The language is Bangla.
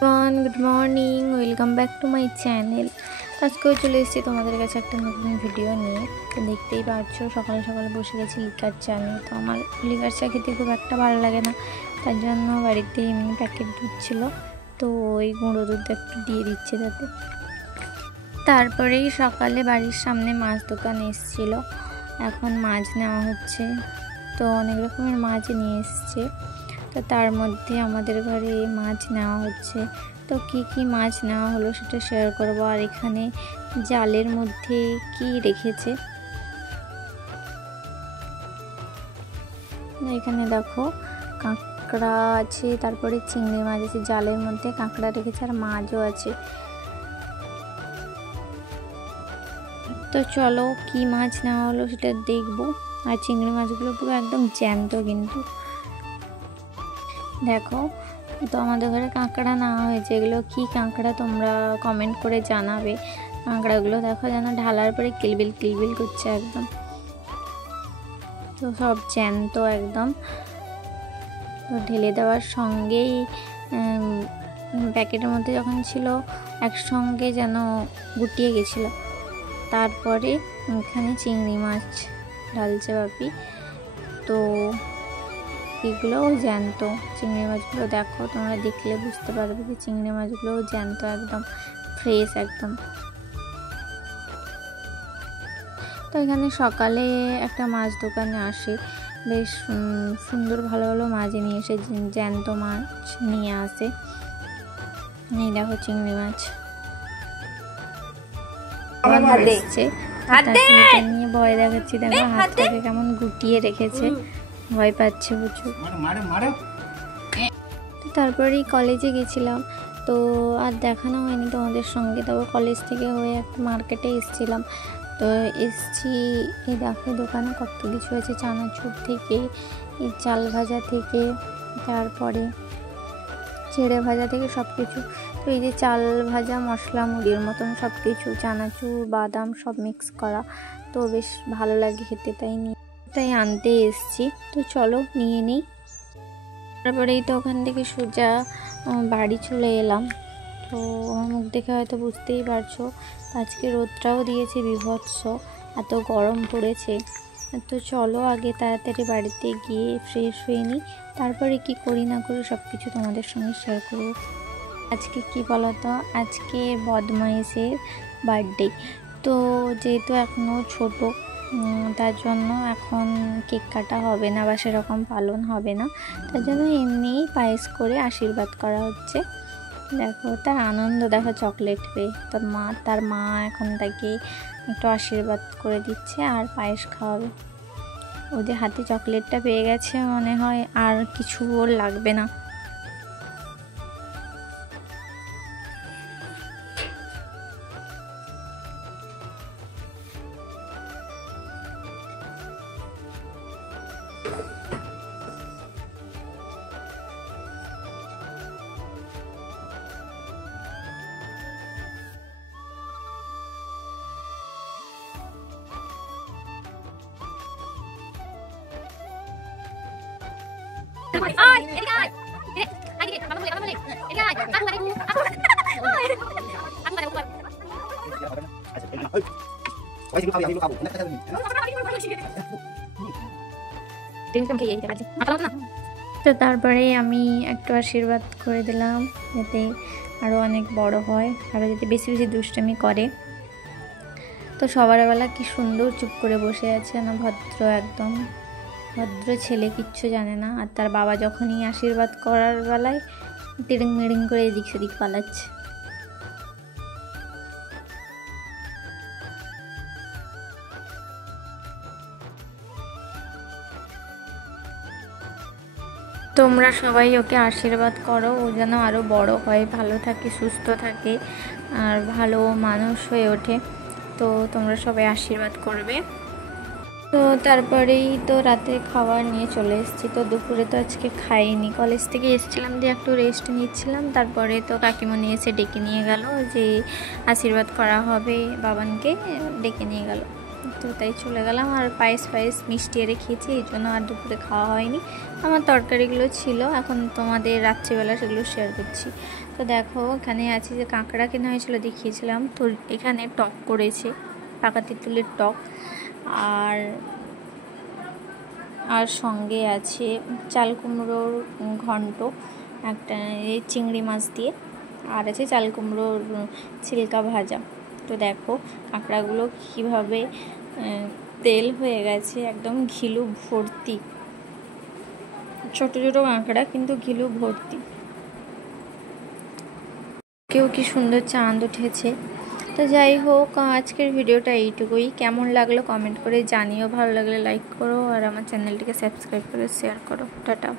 Good morning, welcome back to my channel. আজকেও চলে এসেছি তোমাদের কাছে একটা নতুন ভিডিও নিয়ে। তো দেখতেই পাচ্ছো সকালে সকালে বসে গেছি লিকার চা নিয়ে। তো আমার লিকার চা খেতে খুব একটা ভালো লাগে না, তার জন্য বাড়িতে এমনি প্যাকেট দুধ ছিল, তো ওই গুঁড়ো দুধ একটু দিয়ে দিচ্ছে তাতে। তারপরেই সকালে বাড়ির সামনে মাছ দোকান এসেছিলো, এখন মাছ নেওয়া হচ্ছে। তো অনেক রকমের মাছ নিয়ে এসছে, তো তার মধ্যে আমাদের ঘরে মাছ নেওয়া হচ্ছে। তো কি মাছ নেওয়া হলো সেটা শেয়ার করবো। আর এখানে জালের মধ্যে কি রেখেছে, এখানে দেখো কাঁকড়া আছে, তারপরে চিংড়ি মাছ আছে, জালের মধ্যে কাঁকড়া রেখেছে আর মাছও আছে। তো চলো কি মাছ নেওয়া হলো সেটা দেখবো। আর চিংড়ি মাছগুলো পুরো একদম জ্যান্ত কিন্তু, দেখো। তো আমাদের ঘরে কাঁকড়া নেওয়া হয়েছে, এগুলো কি কাঁকড়া তোমরা কমেন্ট করে জানাবে। কাঁকড়াগুলো দেখো যেন ঢালার পরে কিলবিল কিলবিল করছে একদম, তো সব জ্যান্ত একদম। তো ঢেলে দেওয়ার সঙ্গেই প্যাকেটের মধ্যে যখন ছিল একসঙ্গে যেন গুটিয়ে গেছিল। তারপরে এখানে চিংড়ি মাছ ঢালছে বাপি। তো এগুলোও জ্যান্ত চিংড়ি মাছগুলো, দেখো তোমরা দেখলে বুঝতে পারবে যে চিংড়ি মাছগুলোও জ্যান্ত একদম ফ্রেশ একদম। তো এখানে সকালে একটা মাছ দোকানে আসে, বেশ সুন্দর ভালো ভালো মাছ নিয়ে এসে জ্যান্ত মাছ নিয়ে আসে। এই দেখো চিংড়ি মাছ এসছে, নিয়ে ভয় দেখাচ্ছি, দেখো হাতটাকে কেমন গুটিয়ে রেখেছে, ভয় পাচ্ছে প্রচুর। তারপরেই কলেজে গেছিলাম, তো আর দেখানো হয়নি তোমাদের সঙ্গে। তারপর কলেজ থেকে হয়ে একটা মার্কেটে এসেছিলাম। তো এসছি, এই দেখো দোকানে কত কিছু আছে, চানাচুর থেকে, এই চাল ভাজা থেকে, তারপরে চেড়ে ভাজা থেকে সব কিছু। তো এই যে চাল ভাজা মশলা মুড়ির মতন সব কিছু, চানাচুর বাদাম সব মিক্স করা, তো বেশ ভালো লাগে খেতে, তাই আনতে এসছি। তো চলো নিয়ে নিই। তারপরেই তো ওখান থেকে সোজা বাড়ি চলে এলাম। তো আমার মুখ দেখে হয়তো বুঝতেই পারছো আজকে রোদটাও দিয়েছে বিভৎস, এত গরম পড়েছে। তো চলো আগে তাড়াতাড়ি বাড়িতে গিয়ে ফ্রেশ হয়ে নিই, তারপরে কি করি না করি সব কিছু তোমাদের সঙ্গে শেয়ার করবো। আজকে কি বলতো, আজকে বদমাইশের বার্থডে। তো যেহেতু এখনও ছোটো, তার জন্য এখন কেক কাটা হবে না বা সেরকম পালন হবে না, তার জন্য এমনিই পায়েস করে আশীর্বাদ করা হচ্ছে। দেখো তার আনন্দ, দেখো চকলেট পেয়ে তার মা এখন তাকে একটু আশীর্বাদ করে দিচ্ছে আর পায়েস খাওয়াবে। ও যে হাতে চকলেটটা পেয়ে গেছে, মনে হয় আর কিছু ওর লাগবে না। তো তারপরে আমি একটু আশীর্বাদ করে দিলাম যাতে আরও অনেক বড় হয়, আরও যাতে বেশি বেশি দুষ্টামি করে। তো সবার বেলা কি সুন্দর চুপ করে বসে আছে না, ভদ্র একদম ভদ্র ছেলে, কিচ্ছু জানে না। আর তার বাবা যখনই আশীর্বাদ করার বেলায় তিড়িং মিড়িং করে এদিক সেদিক পালাচ্ছে। তোমরা সবাই ওকে আশীর্বাদ করো, ও যেন আরও বড় হয়, ভালো থাকে, সুস্থ থাকে আর ভালো মানুষ হয়ে ওঠে। তো তোমরা সবাই আশীর্বাদ করবে। তো তারপরেই তো রাতে খাবার নিয়ে চলে এসেছি। তো দুপুরে তো আজকে খাইনি, কলেজ থেকে এসেছিলাম দিয়ে একটু রেস্ট নিচ্ছিলাম। তারপরে তো কাকিমণি এসে ডেকে নিয়ে গেল, যে আশীর্বাদ করা হবে বাবানকে, ডেকে নিয়ে গেল। তো তাই চলে গেলাম। আর পায়েস মিষ্টি এরে খেয়েছি, এই জন্য আর দুপুরে খাওয়া হয়নি। আমার তরকারিগুলো ছিল, এখন তোমাদের রাত্রিবেলা সেগুলো শেয়ার করছি। তো দেখো এখানে আছে যে কাঁকড়া কেনা হয়েছিল, দেখিয়েছিলাম। তো এখানে টক করেছে, পাকা তেঁতুলের টক, আর সঙ্গে আছে চাল কুমড়োর ঘন্ট, একটা এই চিংড়ি মাছ দিয়ে, আর আছে চাল কুমড়োর ছিলকা ভাজা। তো দেখো কাঁকড়াগুলো কীভাবে তেল হয়ে গেছে, একদম ঘিলু ভর্তি, ছোট ছোট কাঁকড়া কিন্তু ঘিলু ভর্তি। কেউ কি সুন্দর চাঁদ উঠেছে। তো যাই হোক, আজকের ভিডিওটা এইটুকুই। কেমন লাগলো কমেন্ট করে জানিও, ভালো লাগলে লাইক করো আর আমার চ্যানেলটিকে সাবস্ক্রাইব করে শেয়ার করো। টাটা।